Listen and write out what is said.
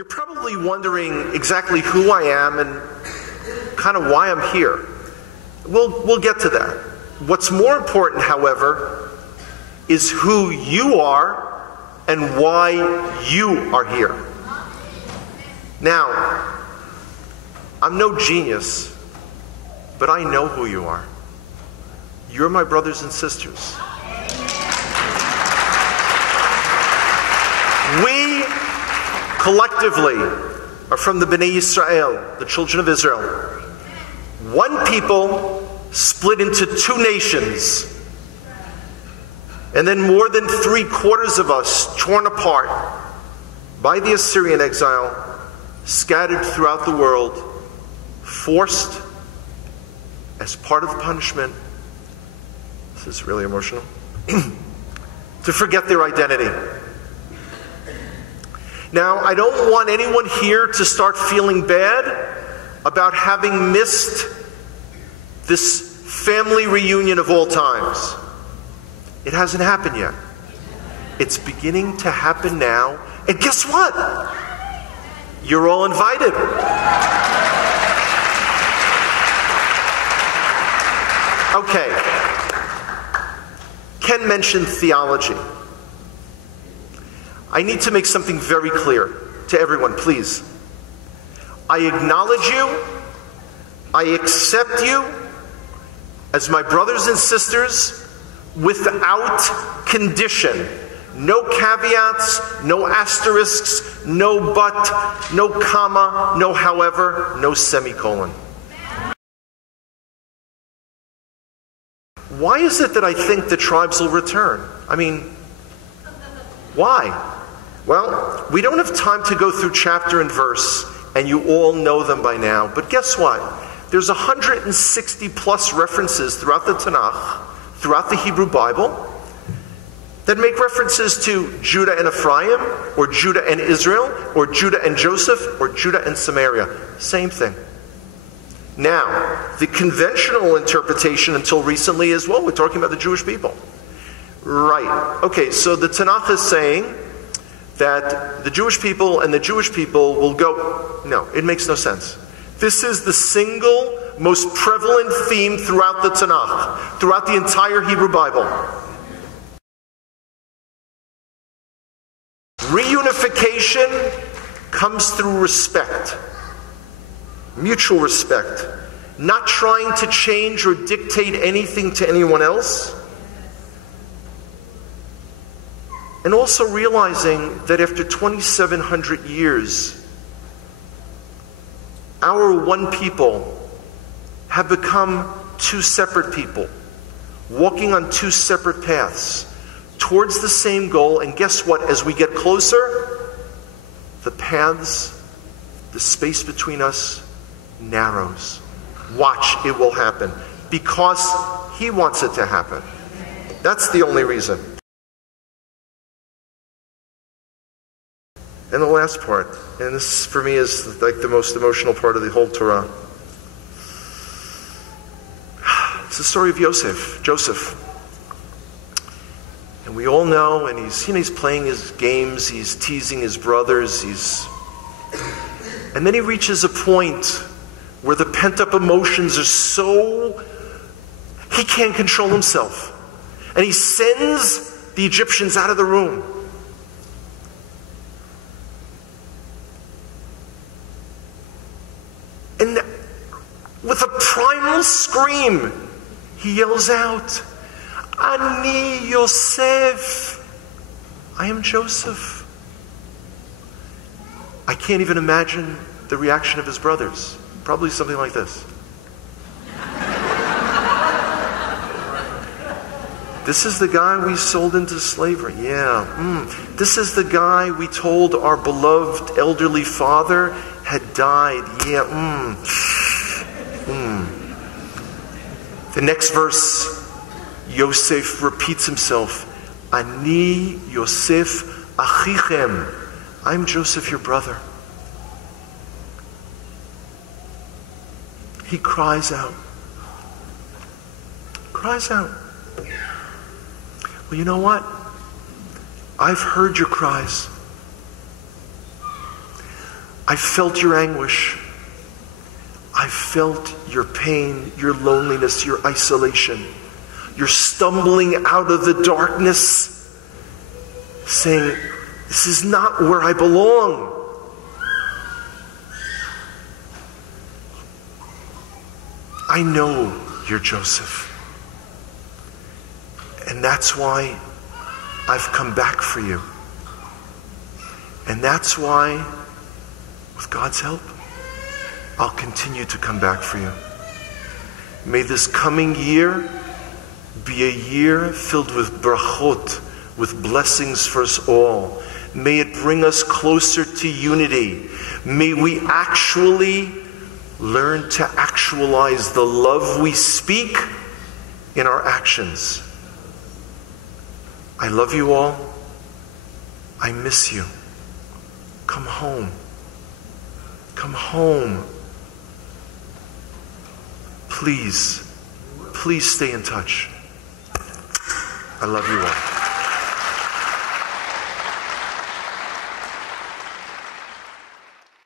You're probably wondering exactly who I am and kind of why I'm here. We'll get to that. What's more important, however, is who you are and why you are here. Now, I'm no genius, but I know who you are. You're my brothers and sisters. We collectively are from the Bnei Yisrael, the children of Israel. One people split into two nations, and then more than 3/4 of us torn apart by the Assyrian exile, scattered throughout the world, forced as part of punishment, this is really emotional, to forget their identity. Now, I don't want anyone here to start feeling bad about having missed this family reunion of all times. It hasn't happened yet. It's beginning to happen now. And guess what? You're all invited. Okay. Ken mentioned theology. I need to make something very clear to everyone, please. I acknowledge you, I accept you as my brothers and sisters without condition. No caveats, no asterisks, no but, no comma, no however, no semicolon. Why is it that I think the tribes will return? I mean, why? Well, we don't have time to go through chapter and verse, and you all know them by now. But guess what? There's 160 plus references throughout the Tanakh, throughout the Hebrew Bible, that make references to Judah and Ephraim, or Judah and Israel, or Judah and Joseph, or Judah and Samaria. Same thing. Now, the conventional interpretation until recently is, well, we're talking about the Jewish people. Right. Okay, so the Tanakh is saying that the Jewish people and the Jewish people will go. No, it makes no sense. This is the single most prevalent theme throughout the Tanakh, throughout the entire Hebrew Bible. Reunification comes through respect, mutual respect, not trying to change or dictate anything to anyone else, and also realizing that after 2,700 years, our one people have become two separate people, walking on two separate paths towards the same goal. And guess what? As we get closer, the paths, the space between us narrows. Watch, it will happen. Because He wants it to happen. That's the only reason. And the last part, and this for me is like the most emotional part of the whole Torah. It's the story of Joseph. And we all know, and he's playing his games, he's teasing his brothers, and then he reaches a point where the pent-up emotions are so, he can't control himself. And he sends the Egyptians out of the room. And with a primal scream, he yells out, Ani Yosef, I am Joseph. I can't even imagine the reaction of his brothers. Probably something like this. This is the guy we sold into slavery. Yeah. This is the guy we told our beloved elderly father had died. Yeah. The next verse, Yosef repeats himself. Ani Yosef achichem. I'm Joseph, your brother. He cries out. Cries out. Well, you know what? I've heard your cries. I felt your anguish. I felt your pain, your loneliness, your isolation. You're stumbling out of the darkness, saying, this is not where I belong. I know you're Joseph. And that's why I've come back for you. And that's why, with God's help, I'll continue to come back for you. May this coming year be a year filled with brachot, with blessings for us all. May it bring us closer to unity. May we actually learn to actualize the love we speak in our actions. I love you all. I miss you. Come home. Come home. Please, please stay in touch. I love you all.